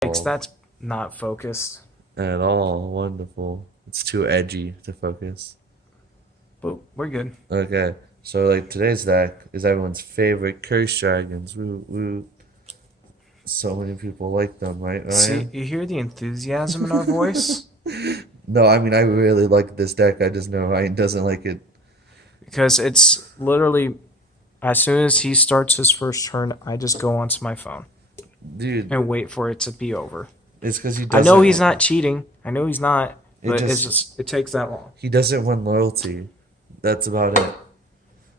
That's not focused. At all. Wonderful. It's too edgy to focus. But we're good. Okay, so like today's deck is everyone's favorite Curse Dragons. Woo woo. So many people like them, right, See, Ryan? you hear the enthusiasm in our voice? No, I mean I really like this deck. I just know Ryan doesn't like it. Because it's literally, as soon as he starts his first turn, I just go onto my phone Dude, and wait for it to be over. it's because he I doesn't. know he's not cheating. I know he's not. It But just it takes that long. he doesn't want loyalty. That's about it.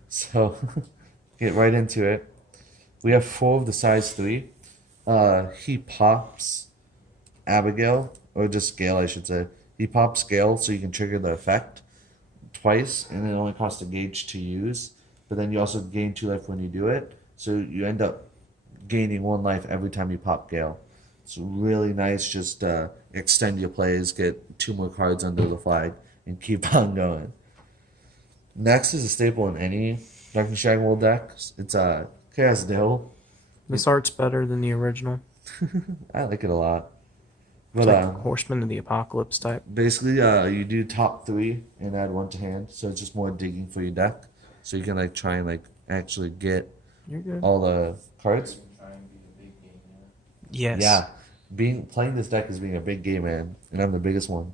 So get right into it. We have 4 of the size 3. He pops Abigail, or just Gale, I should say. He pops Gale so you can trigger the effect twice, and it only costs a gauge to use. But then you also gain 2 life when you do it, so you end up gaining 1 life every time you pop Gale. It's really nice. Just extend your plays, get 2 more cards under the flag, and keep on going. Next is a staple in any Darkness Dragon World deck. It's Chaos Dill. This art's better than the original. I like it a lot. It's But like Horseman of the Apocalypse type. basically, you do top 3 and add 1 to hand, so it's just more digging for your deck. So you can like try and like actually get You're good. all the cards. Yes. Yeah, playing this deck is being a big game man, and I'm the biggest one.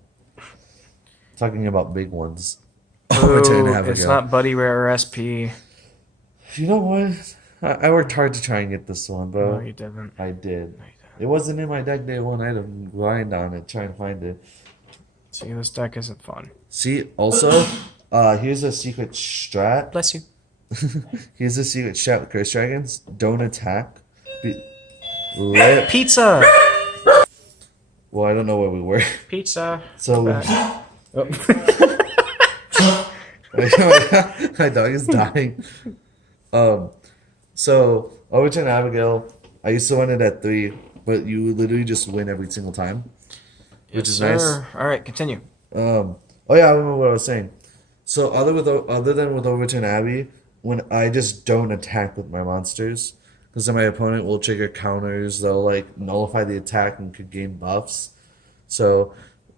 Talking about big ones. Ooh, it's not Buddy Rare SP. You know what? I worked hard to try and get this one, bro. No, you didn't. I did. No, you It wasn't in my deck day one. I had to grind on it, try and find it. See, this deck isn't fun. See, also, here's a secret strat. Bless you. Here's a secret strat with Curse Dragons. Don't attack. Let Pizza! Well, I don't know where we were. Pizza. So, my dog is dying. So, Overturn Abigail, I used to run it at 3, but you literally just win every single time. Which is nice. Alright, continue. Oh yeah, I remember what I was saying. So other than with Overturn Abbey, when I just don't attack with my monsters, because then my opponent will trigger counters, they'll like nullify the attack and could gain buffs. So,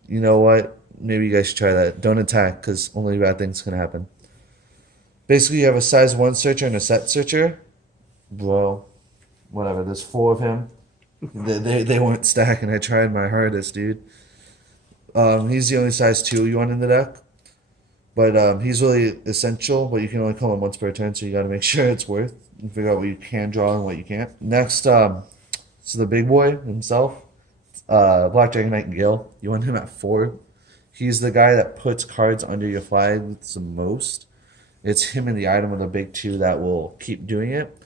you know what? Maybe you guys should try that. Don't attack, because only bad things can happen. Basically, you have a size 1 searcher and a set searcher. Bro, whatever. There's 4 of him. They weren't stacking. I tried my hardest, dude. He's the only size 2 you want in the deck. But he's really essential, but you can only call him once per turn, so you gotta make sure it's worth and figure out what you can draw and what you can't. Next, so the big boy himself, Black Dragon Knight Gale. You want him at 4. He's the guy that puts cards under your flag the most. It's him and the item of the big 2 that will keep doing it.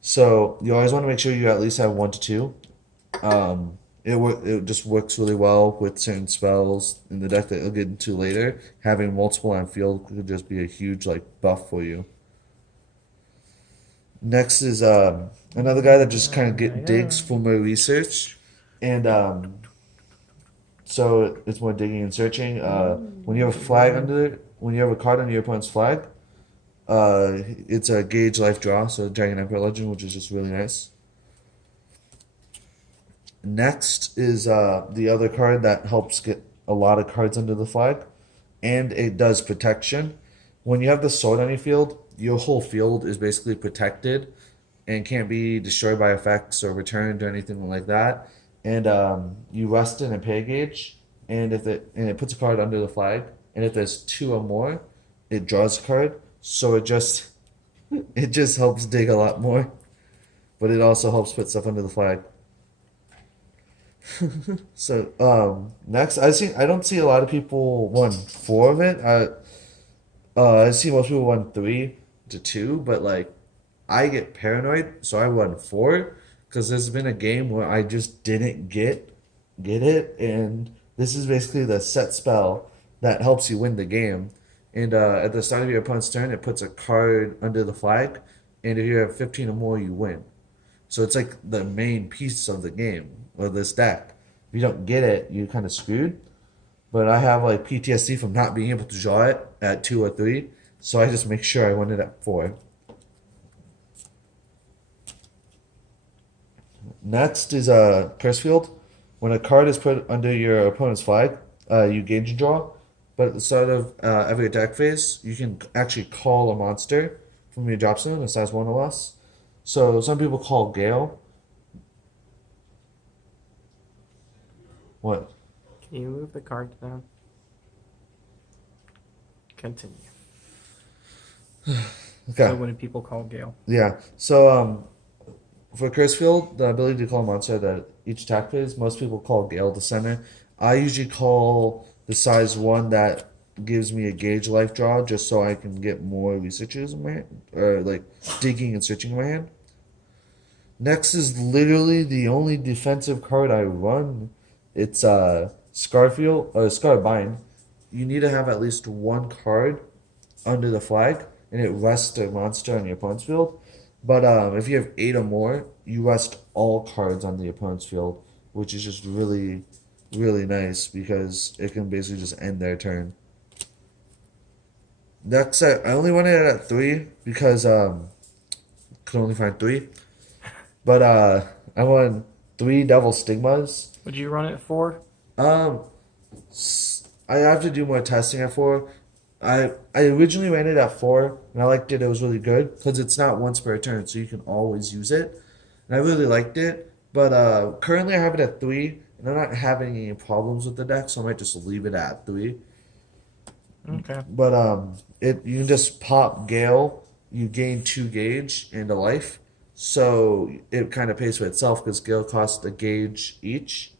So you always want to make sure you at least have 1 to 2. It just works really well with certain spells in the deck that you'll get into later. Having multiple on field could just be a huge like buff for you. Next is another guy that just kind of digs for more research, and so it's more digging and searching. When you have a flag when you have a card under your opponent's flag, it's a gauge life draw, so Dragon Emperor Legend, which is just really nice. Next is the other card that helps get a lot of cards under the flag, and it does protection. When you have the sword on your field, your whole field is basically protected and can't be destroyed by effects or returned or anything like that. And you rest in a pay gauge, and it puts a card under the flag, and if there's 2 or more, it draws a card. So it just helps dig a lot more, but it also helps put stuff under the flag. So next, I don't see a lot of people won 4 of it. I see most people won 3 to 2, but like I get paranoid, so I won 4 because there's been a game where I just didn't get it, and this is basically the set spell that helps you win the game. And at the start of your opponent's turn, it puts a card under the flag, and if you have 15 or more, you win. So it's like the main piece of the game, or this deck. If you don't get it, you're kind of screwed. But I have like PTSD from not being able to draw it at 2 or 3, so I just make sure I win it at 4. Next is Cursefield. When a card is put under your opponent's flag, you gauge and draw. But at the start of every attack phase, you can actually call a monster from your drop zone, a size 1 or less. So some people call Gale. What? Can you move the card down? Continue. Okay. So what do people call Gale? Yeah. So for Curse Field, the ability to call a monster at each attack phase, most people call Gale the center. I usually call the size 1 that gives me a gauge life draw just so I can get more researches in my hand, or like digging and searching in my hand. Next is literally the only defensive card I run. It's Scarfield or Scarbind. You need to have at least one card under the flag, and it rests a monster on your opponent's field. But if you have 8 or more, you rest all cards on the opponent's field, which is just really, really nice because it can basically just end their turn. Next, I only wanted it at 3 because could only find 3. But I won 3 Devil Stigmas. Would you run it for? Um, I have to do more testing at 4. I originally ran it at 4, and I liked it. It was really good because it's not once per turn, so you can always use it. And I really liked it. But currently I have it at 3, and I'm not having any problems with the deck, so I might just leave it at 3. Okay. But you can just pop Gale. You gain 2 gauge and a life. So it kind of pays for itself because Gale costs a gauge each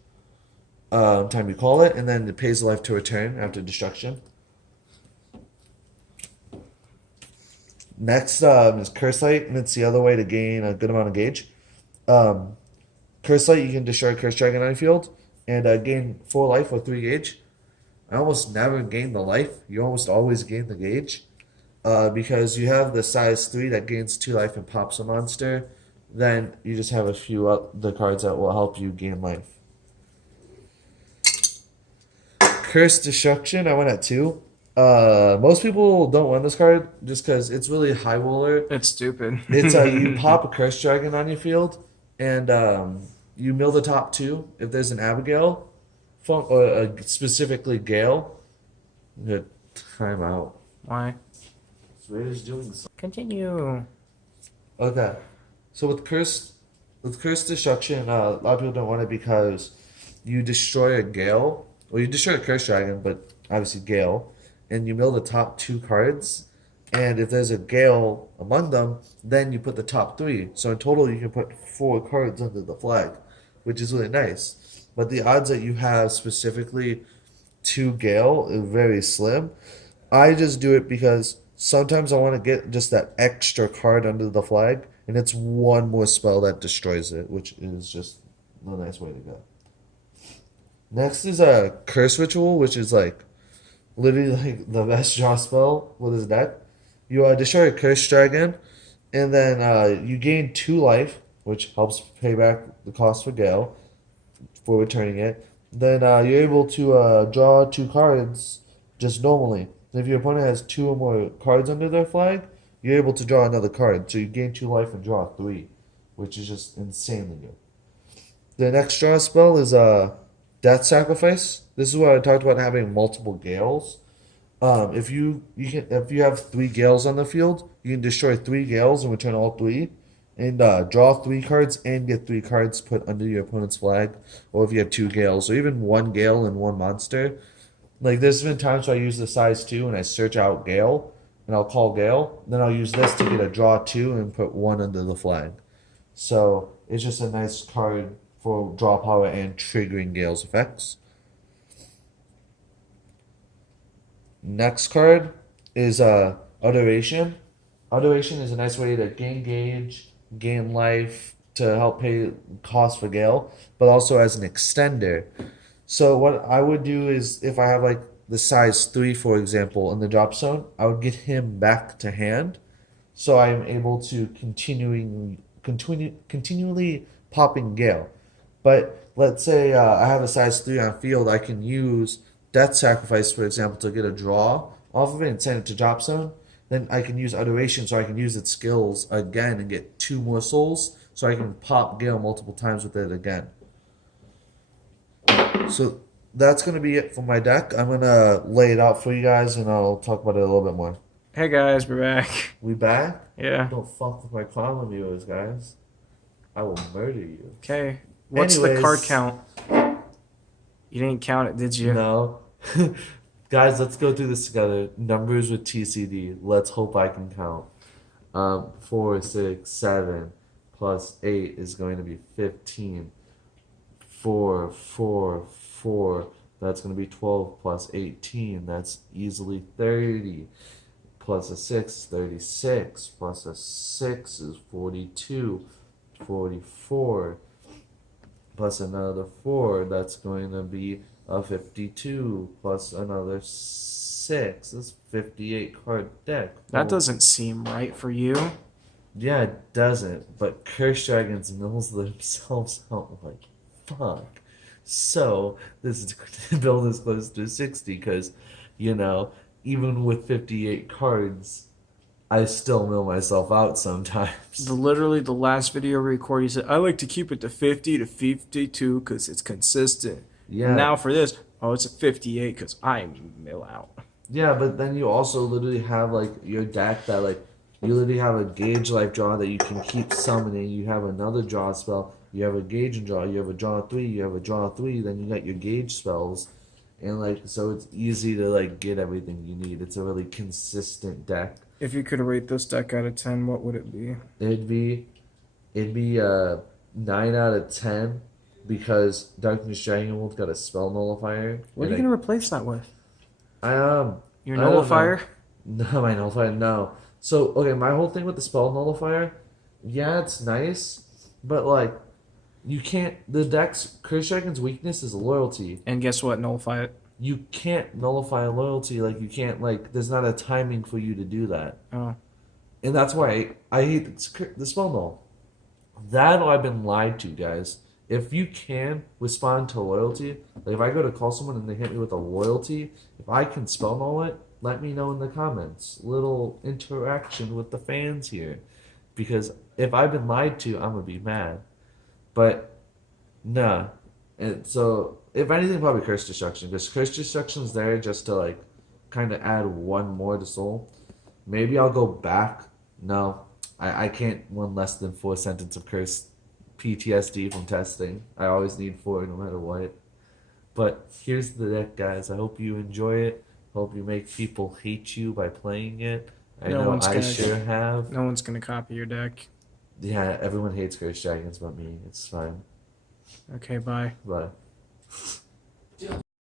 time you call it, and then it pays a life to return after destruction. Next is Curse Light, and it's the other way to gain a good amount of gauge. Curse Light, you can destroy a Curse Dragon on your field and gain 4 life or 3 gauge. I almost never gain the life. You almost always gain the gauge. Because you have the size 3 that gains 2 life and pops a monster, then you just have a few the cards that will help you gain life. Curse Destruction, I went at 2. Most people don't run this card just because it's really high roller. It's stupid. It's you pop a Curse Dragon on your field, and you mill the top 2. If there's an Abigail, or specifically Gale, you time out. Why? Raiders doing so. Continue. Okay, so with curse destruction, a lot of people don't want it because you destroy a Gale, or you destroy a Curse Dragon, but obviously Gale, and you mill the top 2 cards. And if there's a Gale among them, then you put the top 3. So in total, you can put 4 cards under the flag, which is really nice. But the odds that you have specifically 2 Gale is very slim. I just do it because sometimes I want to get just that extra card under the flag, and it's one more spell that destroys it, which is just a nice way to go. Next is a Curse Ritual, which is like literally like the best draw spell with his deck. You destroy a Curse Dragon, and then you gain 2 life, which helps pay back the cost for Gale for returning it. Then you're able to draw 2 cards just normally. If your opponent has 2 or more cards under their flag, you're able to draw another card. So you gain 2 life and draw 3, which is just insanely good. The next draw spell is Death Sacrifice. This is what I talked about having multiple Gales. If you have 3 Gales on the field, you can destroy 3 Gales and return all 3, and draw 3 cards and get 3 cards put under your opponent's flag. Or if you have 2 Gales, or even 1 Gale and 1 monster. Like there's been times where I use the size 2 and I search out Gale, and I'll call Gale. Then I'll use this to get a draw 2 and put 1 under the flag. So it's just a nice card for draw power and triggering Gale's effects. Next card is Adoration. Adoration is a nice way to gain gauge, gain life to help pay cost for Gale, but also as an extender. So what I would do is if I have like the size 3, for example, in the drop zone, I would get him back to hand, so I'm able to continually popping Gale. But let's say I have a size 3 on field, I can use Death Sacrifice, for example, to get a draw off of it and send it to drop zone. Then I can use Adoration, so I can use its skills again and get 2 more souls, so I can pop Gale multiple times with it again. So that's gonna be it for my deck. I'm gonna lay it out for you guys, and I'll talk about it a little bit more. Hey guys, we're back. We back? Yeah. Don't fuck with my clown viewers, guys. I will murder you. Okay. What's the Anyways. card count? You didn't count it, did you? No. Guys, let's go through this together. Numbers with TCD. Let's hope I can count. 4, 6, 7 plus 8 is going to be 15. 4, 4, 4. That's going to be 12 plus 18. That's easily 30. Plus a 6, 36. Plus a 6 is 42. 44. Plus another 4. That's going to be a 52. Plus another 6. That's 58 card deck. That doesn't seem right for you. Yeah, it doesn't. But Curse Dragons mills themselves out like fuck. So this is going to build as close to 60 because, you know, even with 58 cards, I still mill myself out sometimes. Literally the last video record, he said, I like to keep it to 50 to 52 because it's consistent. Yeah. Now for this, oh, it's a 58 because I mill out. Yeah, but then you also literally have like your deck that like you literally have a gauge life draw that you can keep summoning. You have another draw spell. You have a gauge and draw. You have a draw 3. You have a draw 3. Then you got your gauge spells, and like so it's easy to like get everything you need. It's a really consistent deck. If you could rate this deck out of 10, what would it be? It'd be 9 out of 10 because Darkness Dragonwold got a spell nullifier. What are you and going to replace that with? I Your I don't nullifier? No, my nullifier, no. So, okay, my whole thing with the spell nullifier, yeah, it's nice, but like, you can't. The deck's Curse Dragon's weakness is loyalty. And guess what? Nullify it. You can't nullify loyalty. Like, you can't, like, there's not a timing for you to do that. Oh. And that's why I hate the spell null. That I've been lied to, guys. If you can respond to loyalty, like if I go to call someone and they hit me with a loyalty, if I can spell null it, let me know in the comments. Little interaction with the fans here. Because if I've been lied to, I'm going to be mad. But, nah. And so, if anything, probably Curse Destruction. Because Curse Destruction's there just to, like, kind of add one more to Soul. Maybe I'll go back. No. I can't one less than 4 sentence of Curse PTSD from testing. I always need 4 no matter what. But here's the deck, guys. I hope you enjoy it. Hope you make people hate you by playing it. I know I sure have. No one's going to copy your deck. Yeah, everyone hates Curse Dragons but me. It's fine. Okay, bye. Bye.